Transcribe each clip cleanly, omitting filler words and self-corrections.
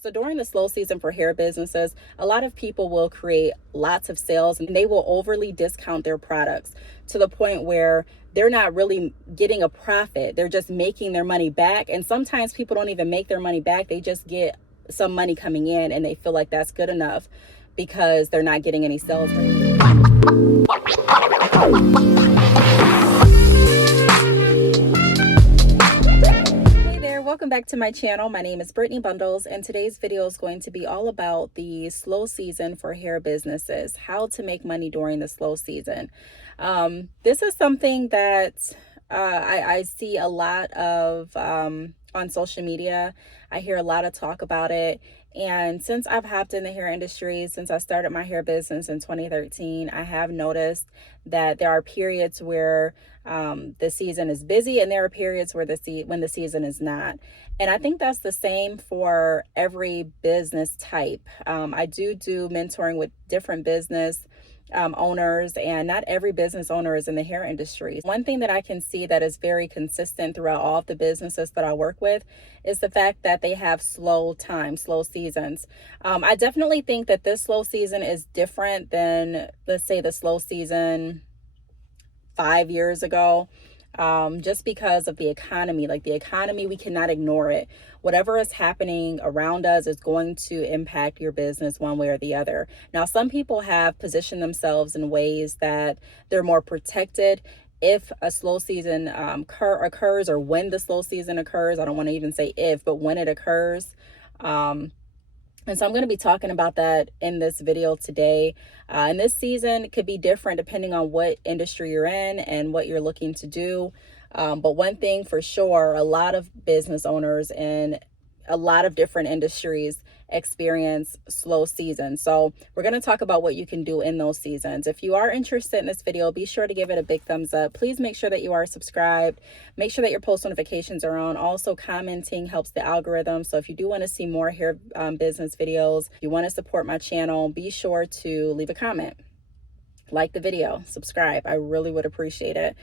So during the slow season for hair businesses, a lot of people will create lots of sales and they will overly discount their products to the point where they're not really getting a profit. They're just making their money back. And sometimes people don't even make their money back. They just get some money coming in and they feel like that's good enough because they're not getting any sales. Welcome back to my channel. My name is Brittany Bundles, and today's video is going to be all about the slow season for hair businesses, how to make money during the slow season. This is something that I see a lot of on social media. I hear a lot of talk about it. And since I've hopped in the hair industry, since I started my hair business in 2013, I have noticed that there are periods where the season is busy and there are periods where when the season is not. And I think that's the same for every business type. I do mentoring with different business owners, and not every business owner is in the hair industry. One thing that I can see that is very consistent throughout all of the businesses that I work with is the fact that they have slow seasons. I definitely think that this slow season is different than, let's say, the slow season 5 years ago. Just because of the economy. Like the economy, we cannot ignore it. Whatever is happening around us is going to impact your business one way or the other. Now, some people have positioned themselves in ways that they're more protected if a slow season occurs, or when the slow season occurs. I don't want to even say if, but when it occurs. And so I'm going to be talking about that in this video today. And this season could be different depending on what industry you're in and what you're looking to do. But one thing for sure, a lot of business owners in a lot of different industries experience slow seasons. So we're going to talk about what you can do in those seasons. If you are interested in this video, be sure to give it a big thumbs up. Please make sure that you are subscribed. Make sure that your post notifications are on. Also, commenting helps the algorithm. So if you do want to see more hair business videos, if you want to support my channel, be sure to leave a comment, like the video, subscribe. I really would appreciate it.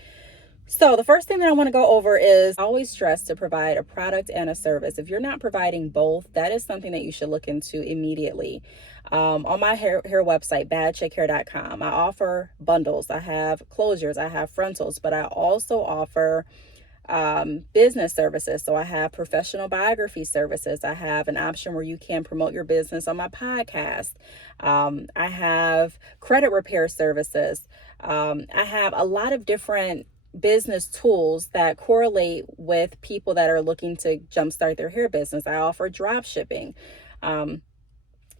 So the first thing that I want to go over is always stress to provide a product and a service. If you're not providing both, that is something that you should look into immediately. On my hair website, badchickhair.com, I offer bundles. I have closures, I have frontals, but I also offer business services. So I have professional biography services. I have an option where you can promote your business on my podcast. I have credit repair services. I have a lot of different business tools that correlate with people that are looking to jumpstart their hair business. I offer drop shipping.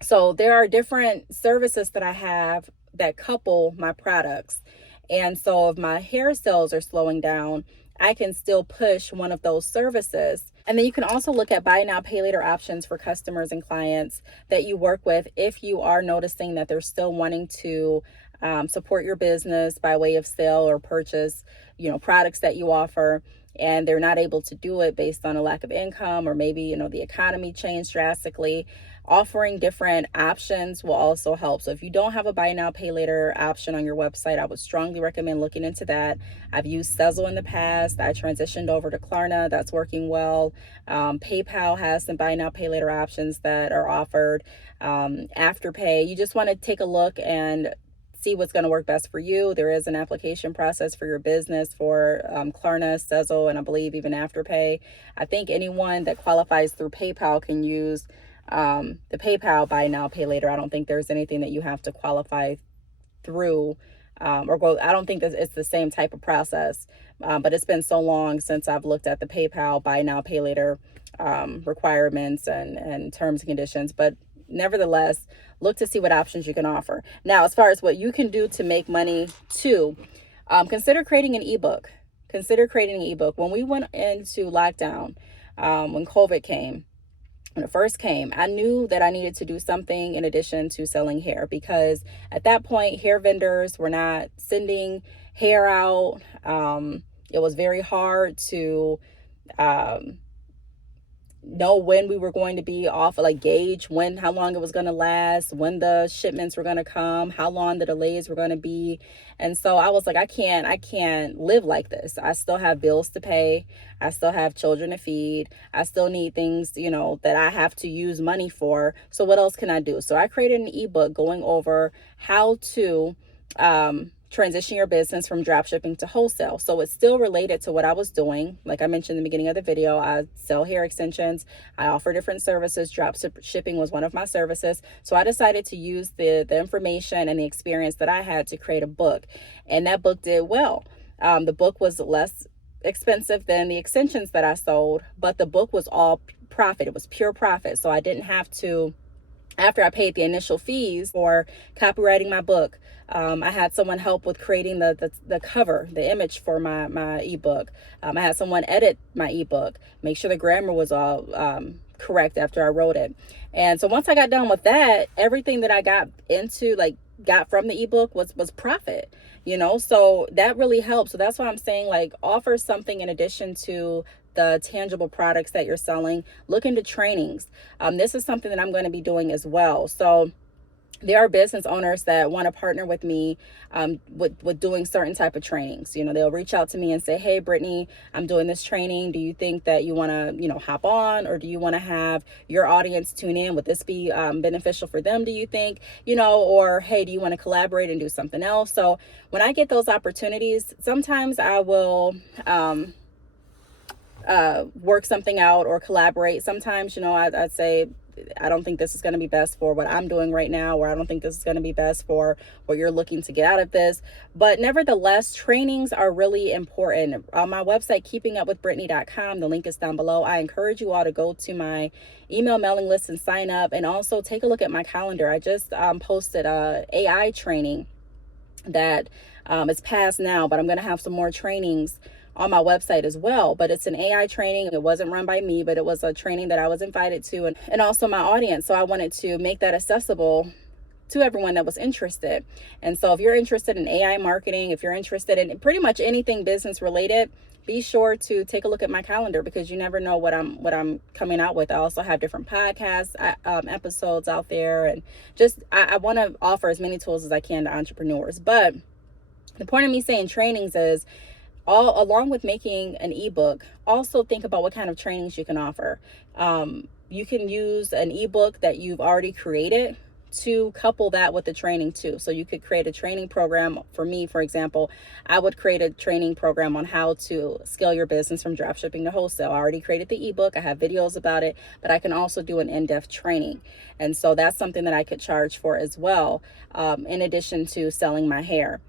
So there are different services that I have that couple my products. And so if my hair sales are slowing down, I can still push one of those services. And then you can also look at buy now, pay later options for customers and clients that you work with if you are noticing that they're still wanting to support your business by way of sale or purchase, products that you offer, and they're not able to do it based on a lack of income, or maybe, the economy changed drastically. Offering different options will also help. So if you don't have a buy now, pay later option on your website, I would strongly recommend looking into that. I've used Sezzle in the past. I transitioned over to Klarna. That's working well. PayPal has some buy now, pay later options that are offered. Afterpay, you just want to take a look and see what's going to work best for you. There is an application process for your business for Klarna, Sezzle, and I believe even Afterpay. I think anyone that qualifies through PayPal can use the PayPal buy now, pay later. I don't think there's anything that you have to qualify through or go. I don't think that it's the same type of process, but it's been so long since I've looked at the PayPal buy now, pay later requirements and terms and conditions. But nevertheless, look to see what options you can offer. Now, as far as what you can do to make money too, consider creating an ebook. When we went into lockdown, when COVID came, when it first came, I knew that I needed to do something in addition to selling hair, because at that point, hair vendors were not sending hair out. It was very hard to know when we were going to be off, like gauge how long it was going to last, when the shipments were going to come, how long the delays were going to be. And so I was like, I can't live like this. I still have bills to pay. I still have children to feed. I still need things, that I have to use money for. So what else can I do? So I created an ebook going over how to transition your business from drop shipping to wholesale. So it's still related to what I was doing. Like I mentioned in the beginning of the video, I sell hair extensions. I offer different services. Drop shipping was one of my services. So I decided to use the information and the experience that I had to create a book. And that book did well. The book was less expensive than the extensions that I sold, but the book was all profit. It was pure profit. So I didn't have to, after I paid the initial fees for copywriting my book, I had someone help with creating the cover, the image for my ebook. I had someone edit my ebook, make sure the grammar was all correct after I wrote it. And so once I got done with that, everything that I got from the ebook was profit, so that really helps. So that's why I'm saying, offer something in addition to the tangible products that you're selling. Look into trainings. This is something that I'm going to be doing as well. So there are business owners that want to partner with me with doing certain type of trainings. They'll reach out to me and say, hey, Brittany, I'm doing this training. Do you think that you want to, hop on, or do you want to have your audience tune in? Would this be beneficial for them, do you think? Or hey, do you want to collaborate and do something else? So when I get those opportunities, sometimes I will work something out or collaborate. Sometimes, I'd say, I don't think this is going to be best for what I'm doing right now, or I don't think this is going to be best for what you're looking to get out of this. But nevertheless, trainings are really important. On my website, keepingupwithbrittany.com, the link is down below. I encourage you all to go to my email mailing list and sign up, and also take a look at my calendar. I just posted a AI training that is past now, but I'm going to have some more trainings on my website as well. But it's an AI training. It wasn't run by me, but it was a training that I was invited to, and also my audience. So I wanted to make that accessible to everyone that was interested. And so if you're interested in AI marketing, if you're interested in pretty much anything business related, be sure to take a look at my calendar, because you never know what I'm coming out with. I also have different podcast episodes out there, and just I want to offer as many tools as I can to entrepreneurs. But the point of me saying trainings is, along with making an ebook, also think about what kind of trainings you can offer. You can use an ebook that you've already created to couple that with the training too. So you could create a training program. For me, for example, I would create a training program on how to scale your business from dropshipping to wholesale. I already created the ebook. I have videos about it, but I can also do an in-depth training. And so that's something that I could charge for as well, in addition to selling my hair.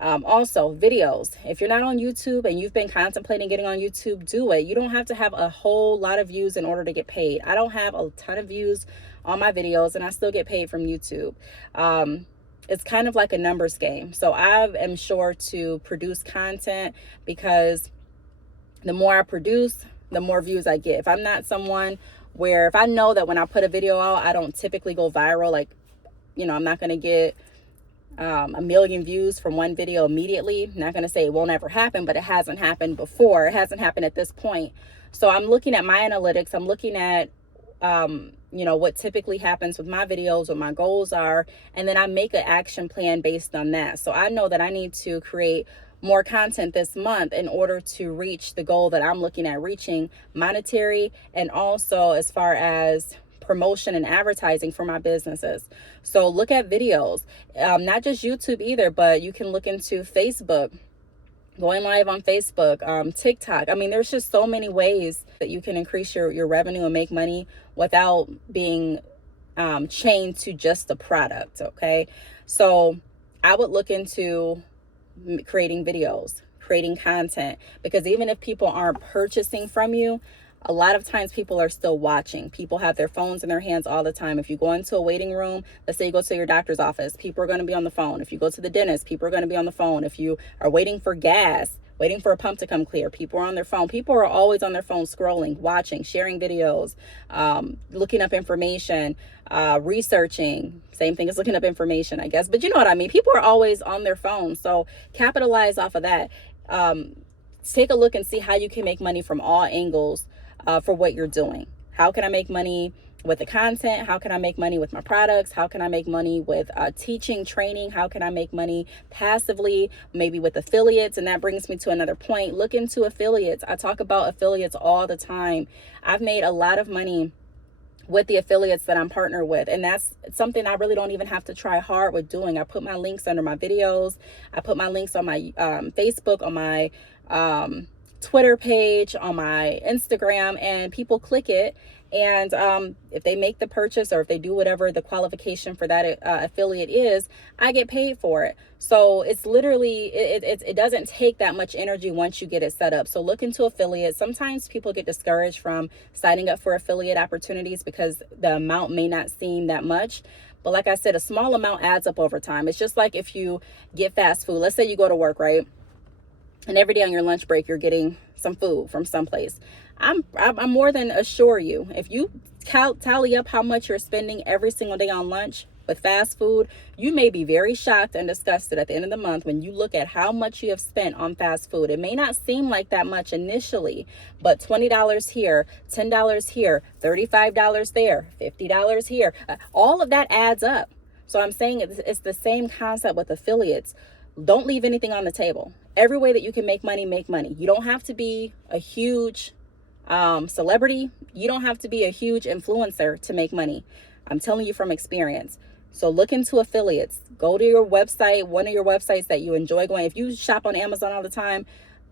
Also, videos. If you're not on YouTube and you've been contemplating getting on YouTube, do it. You don't have to have a whole lot of views in order to get paid. I don't have a ton of views on my videos, and I still get paid from YouTube. It's kind of like a numbers game. So I am sure to produce content, because the more I produce, the more views I get. If I'm not someone where, if I know that when I put a video out, I don't typically go viral, I'm not going to get 1 million views from one video immediately. Not going to say it won't ever happen, but it hasn't happened before. It hasn't happened at this point. So I'm looking at my analytics. I'm looking at, what typically happens with my videos, what my goals are, and then I make an action plan based on that. So I know that I need to create more content this month in order to reach the goal that I'm looking at reaching, monetary, and also as far as promotion and advertising for my businesses. So look at videos, not just YouTube either, but you can look into Facebook, going live on Facebook, TikTok. I mean, there's just so many ways that you can increase your revenue and make money without being chained to just the product. Okay. So I would look into creating videos, creating content, because even if people aren't purchasing from you, a lot of times people are still watching. People have their phones in their hands all the time. If you go into a waiting room, let's say you go to your doctor's office, people are going to be on the phone. If you go to the dentist, people are going to be on the phone. If you are waiting for gas, waiting for a pump to come clear, people are on their phone. People are always on their phone, scrolling, watching, sharing videos, looking up information, researching. Same thing as looking up information, I guess. But you know what I mean? People are always on their phone. So capitalize off of that. Take a look and see how you can make money from all angles for what you're doing. How can I make money with the content? How can I make money with my products? How can I make money with teaching, training? How can I make money passively, maybe with affiliates? And that brings me to another point. Look into affiliates. I talk about affiliates all the time. I've made a lot of money with the affiliates that I'm partnered with, and that's something I really don't even have to try hard with doing. I put my links under my videos. I put my links on my Facebook, on my Twitter page, on my Instagram, and people click it. And if they make the purchase, or if they do whatever the qualification for that affiliate is, I get paid for it. So it's literally, it doesn't take that much energy once you get it set up. So look into affiliates. Sometimes people get discouraged from signing up for affiliate opportunities because the amount may not seem that much. But like I said, a small amount adds up over time. It's just like if you get fast food. Let's say you go to work, right? And every day on your lunch break, you're getting some food from someplace. I'm more than assure you, if you tally up how much you're spending every single day on lunch with fast food, you may be very shocked and disgusted at the end of the month when you look at how much you have spent on fast food. It may not seem like that much initially, but $20 here, $10 here, $35 there, $50 here, all of that adds up. So I'm saying it's the same concept with affiliates. Don't leave anything on the table. Every way that you can make money, make money. You don't have to be a huge celebrity. You don't have to be a huge influencer to make money. I'm telling you from experience. So look into affiliates. Go to your website, one of your websites that you enjoy going. If you shop on Amazon all the time,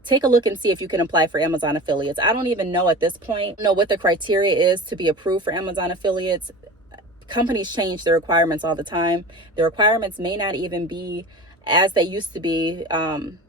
take a look and see if you can apply for Amazon affiliates. I don't even know at this point know what the criteria is to be approved for Amazon affiliates. Companies change their requirements all the time. The requirements may not even be as they used to be.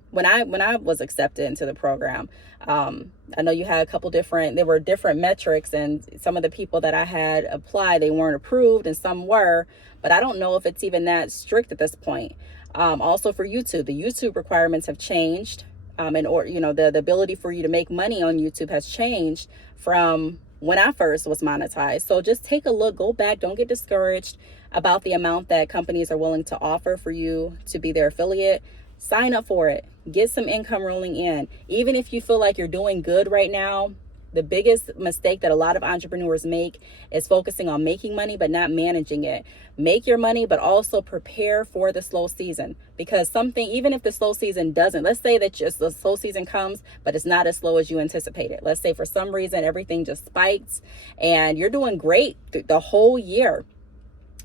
When I was accepted into the program, I know you had there were different metrics, and some of the people that I had applied, they weren't approved and some were, but I don't know if it's even that strict at this point. Also for YouTube, the YouTube requirements have changed. The ability for you to make money on YouTube has changed from when I first was monetized. So just take a look, go back, don't get discouraged about the amount that companies are willing to offer for you to be their affiliate. Sign up for it. Get some income rolling in. Even if you feel like you're doing good right now, the biggest mistake that a lot of entrepreneurs make is focusing on making money but not managing it. Make your money, but also prepare for the slow season, because even if the slow season doesn't, let's say that just the slow season comes, but it's not as slow as you anticipated. Let's say for some reason everything just spikes and you're doing great the whole year.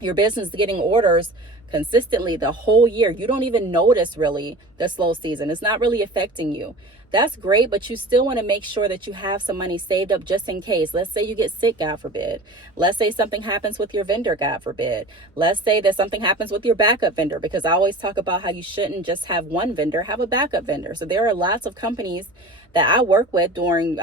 Your business is getting orders consistently the whole year. You don't even notice really the slow season. It's not really affecting you. That's great, but you still want to make sure that you have some money saved up just in case. Let's say you get sick, God forbid. Let's say something happens with your vendor, God forbid. Let's say that something happens with your backup vendor, because I always talk about how you shouldn't just have one vendor, have a backup vendor. So there are lots of companies that I work with during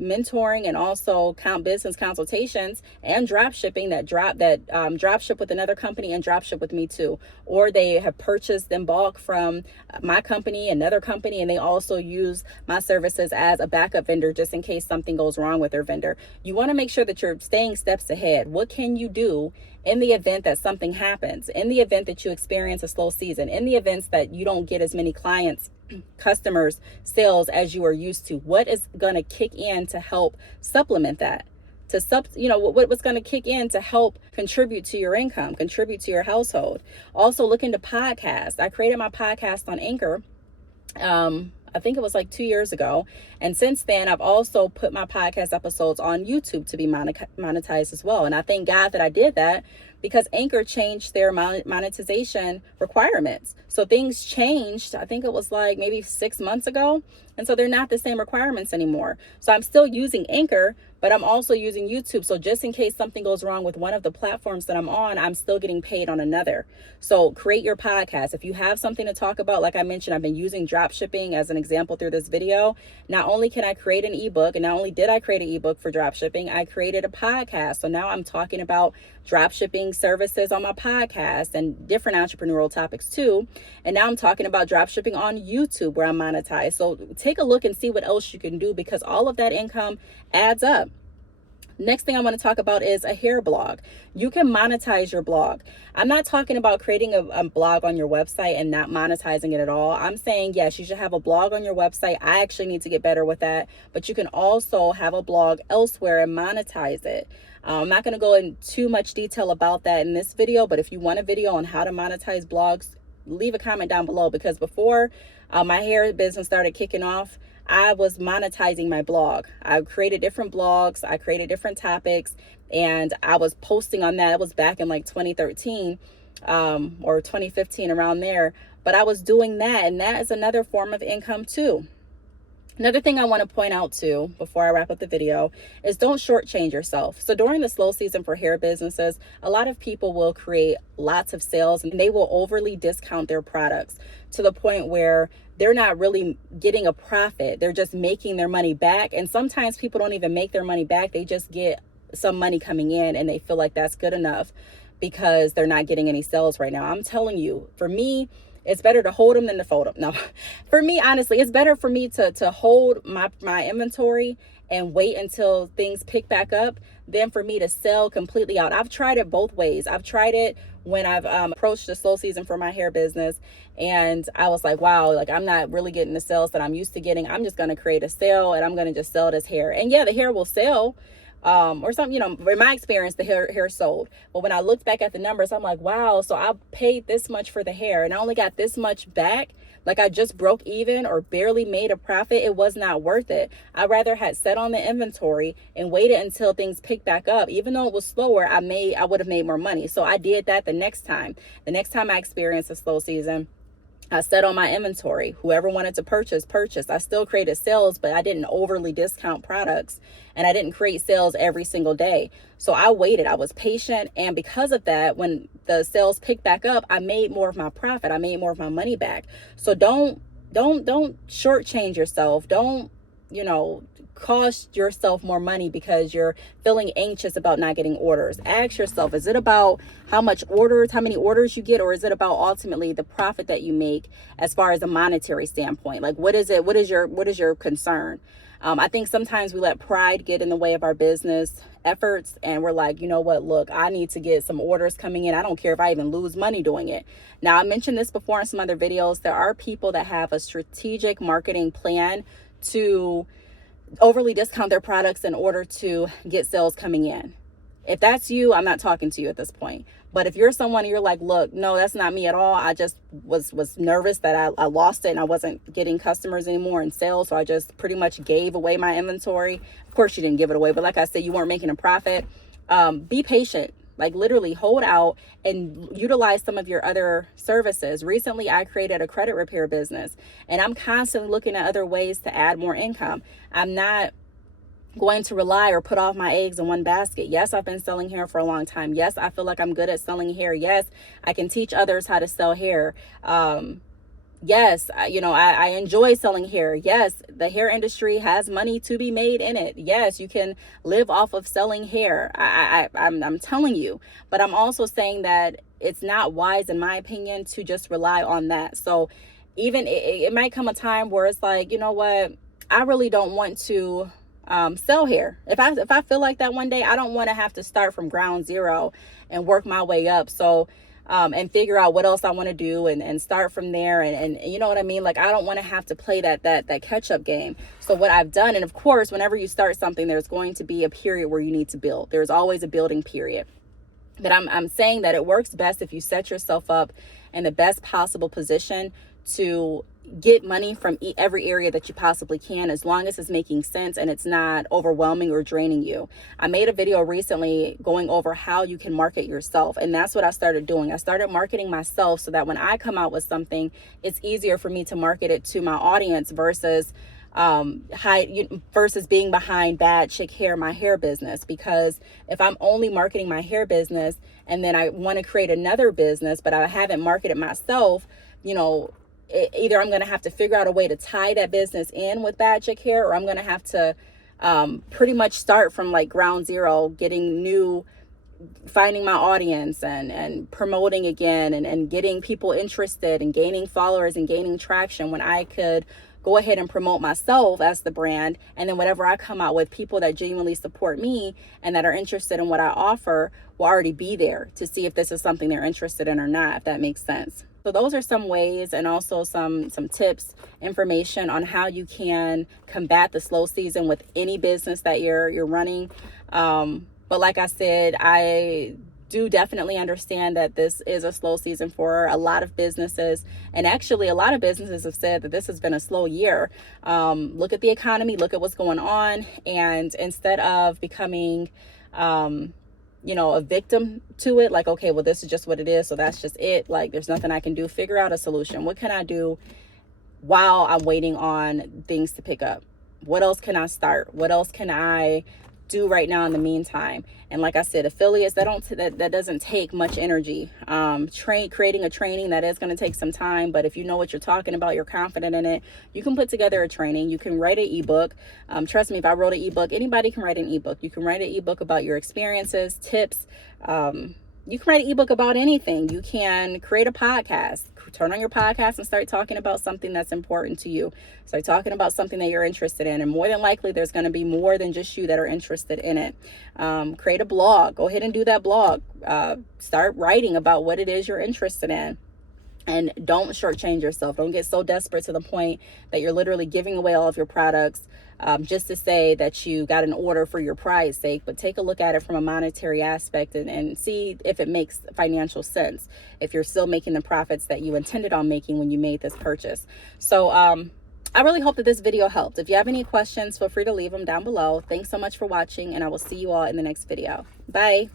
mentoring and also business consultations and drop shipping that drop ship with another company and drop ship with me too. Or they have purchased in bulk from my company, another company, and they also use my services as a backup vendor just in case something goes wrong with their vendor. You want to make sure that you're staying steps ahead. What can you do in the event that something happens, in the event that you experience a slow season, in the events that you don't get as many clients, customers, sales as you are used to? What is going to kick in to help supplement that? What's going to kick in to help contribute to your income, contribute to your household? Also look into podcasts. I created my podcast on Anchor. I think it was like 2 years ago. And since then, I've also put my podcast episodes on YouTube to be monetized as well. And I thank God that I did that, because Anchor changed their monetization requirements. So things changed. I think it was like maybe 6 months ago. And so they're not the same requirements anymore. So I'm still using Anchor, but I'm also using YouTube. So just in case something goes wrong with one of the platforms that I'm on, I'm still getting paid on another. So create your podcast. If you have something to talk about, like I mentioned, I've been using drop shipping as an example through this video. Not only can I create an ebook, and not only did I create an ebook for drop shipping, I created a podcast. So now I'm talking about drop shipping services on my podcast and different entrepreneurial topics too. And now I'm talking about drop shipping on YouTube, where I'm monetized. So take a look and see what else you can do, because all of that income adds up. Next thing I want to talk about is a hair blog. You can monetize your blog. I'm not talking about creating a blog on your website and not monetizing it at all. I'm saying, yes, you should have a blog on your website. I actually need to get better with that. But you can also have a blog elsewhere and monetize it. I'm not going to go in too much detail about that in this video, but if you want a video on how to monetize blogs, leave a comment down below, because before my hair business started kicking off, I was monetizing my blog. I created different blogs, I created different topics, and I was posting on that. It was back in like 2013 or 2015, around there. But I was doing that, and that is another form of income too. Another thing I want to point out too, before I wrap up the video, is don't shortchange yourself. So during the slow season for hair businesses, a lot of people will create lots of sales and they will overly discount their products to the point where they're not really getting a profit. They're just making their money back. And sometimes people don't even make their money back. They just get some money coming in and they feel like that's good enough because they're not getting any sales right now. I'm telling you, for me, it's better to hold them than to fold them. No, for me, honestly, it's better for me to hold my inventory and wait until things pick back up than for me to sell completely out. I've tried it both ways. I've tried it when I've approached the slow season for my hair business, and I was like, wow, like I'm not really getting the sales that I'm used to getting. I'm just going to create a sale and I'm going to just sell this hair. And yeah, the hair will sell. Or something, in my experience, the hair sold. But when I looked back at the numbers, I'm like, wow, so I paid this much for the hair and I only got this much back. Like I just broke even or barely made a profit. It was not worth it. I rather had set on the inventory and waited until things picked back up. Even though it was slower, I would have made more money. So I did that the next time. The next time I experienced a slow season, I set on my inventory. Whoever wanted to purchase, purchased. I still created sales, but I didn't overly discount products and I didn't create sales every single day. So I waited. I was patient. And because of that, when the sales picked back up, I made more of my profit. I made more of my money back. So don't shortchange yourself. Don't, cost yourself more money because you're feeling anxious about not getting orders. Ask yourself, is it about how many orders you get, or is it about ultimately the profit that you make as far as a monetary standpoint? Like, what is it? What is your concern? I think sometimes we let pride get in the way of our business efforts, and we're like, you know what, look, I need to get some orders coming in. I don't care if I even lose money doing it. Now, I mentioned this before in some other videos. There are people that have a strategic marketing plan to overly discount their products in order to get sales coming in. If that's you, I'm not talking to you at this point. But if you're someone and you're like, look, no, that's not me at all. I just was nervous that I lost it and I wasn't getting customers anymore and sales. So I just pretty much gave away my inventory. Of course, you didn't give it away, but like I said, you weren't making a profit. Be patient. Like literally hold out and utilize some of your other services. Recently, I created a credit repair business and I'm constantly looking at other ways to add more income. I'm not going to rely or put all my eggs in one basket. Yes, I've been selling hair for a long time. Yes, I feel like I'm good at selling hair. Yes, I can teach others how to sell hair. Yes, I enjoy selling hair. Yes, the hair industry has money to be made in it. Yes, you can live off of selling hair. I'm telling you, but I'm also saying that it's not wise, in my opinion, to just rely on that. So even it might come a time where it's like, you know what, I really don't want to sell hair. If I feel like that one day, I don't want to have to start from ground zero and work my way up. So and figure out what else I want to do and start from there. And you know what I mean? Like, I don't want to have to play that catch up game. So what I've done, and of course, whenever you start something, there's going to be a period where you need to build. There's always a building period. But I'm saying that it works best if you set yourself up in the best possible position to get money from every area that you possibly can, as long as it's making sense and it's not overwhelming or draining you. I made a video recently going over how you can market yourself, and that's what I started doing. I started marketing myself so that when I come out with something, it's easier for me to market it to my audience versus being behind Bad Chick Hair, my hair business. Because if I'm only marketing my hair business and then I want to create another business but I haven't marketed myself, either I'm going to have to figure out a way to tie that business in with Bad Chick Hair, or I'm going to have to pretty much start from like ground zero, finding my audience and promoting again and getting people interested and gaining followers and gaining traction, when I could go ahead and promote myself as the brand. And then whatever I come out with, people that genuinely support me and that are interested in what I offer will already be there to see if this is something they're interested in or not, if that makes sense. So those are some ways, and also some tips, information on how you can combat the slow season with any business that you're running. But like I said, I do definitely understand that this is a slow season for a lot of businesses. And actually, a lot of businesses have said that this has been a slow year. Look at the economy, look at what's going on. And instead of becoming, a victim to it, like, okay, well, this is just what it is, so that's just it. Like, there's nothing I can do. Figure out a solution. What can I do while I'm waiting on things to pick up? What else can I start? What else can I do right now in the meantime? And like I said, affiliates, that doesn't take much energy. Creating a training, that is going to take some time, but if you know what you're talking about, you're confident in it, you can put together a training. You can write an ebook. Trust me, if I wrote an ebook, anybody can write an ebook. You can write an ebook about your experiences, tips. You can write an ebook about anything. You can create a podcast. Turn on your podcast and start talking about something that's important to you. Start talking about something that you're interested in. And more than likely, there's going to be more than just you that are interested in it. Create a blog. Go ahead and do that blog. Start writing about what it is you're interested in. And don't shortchange yourself. Don't get so desperate to the point that you're literally giving away all of your products just to say that you got an order for your pride's sake. But take a look at it from a monetary aspect and see if it makes financial sense, if you're still making the profits that you intended on making when you made this purchase. So I really hope that this video helped. If you have any questions, feel free to leave them down below. Thanks so much for watching, and I will see you all in the next video. Bye.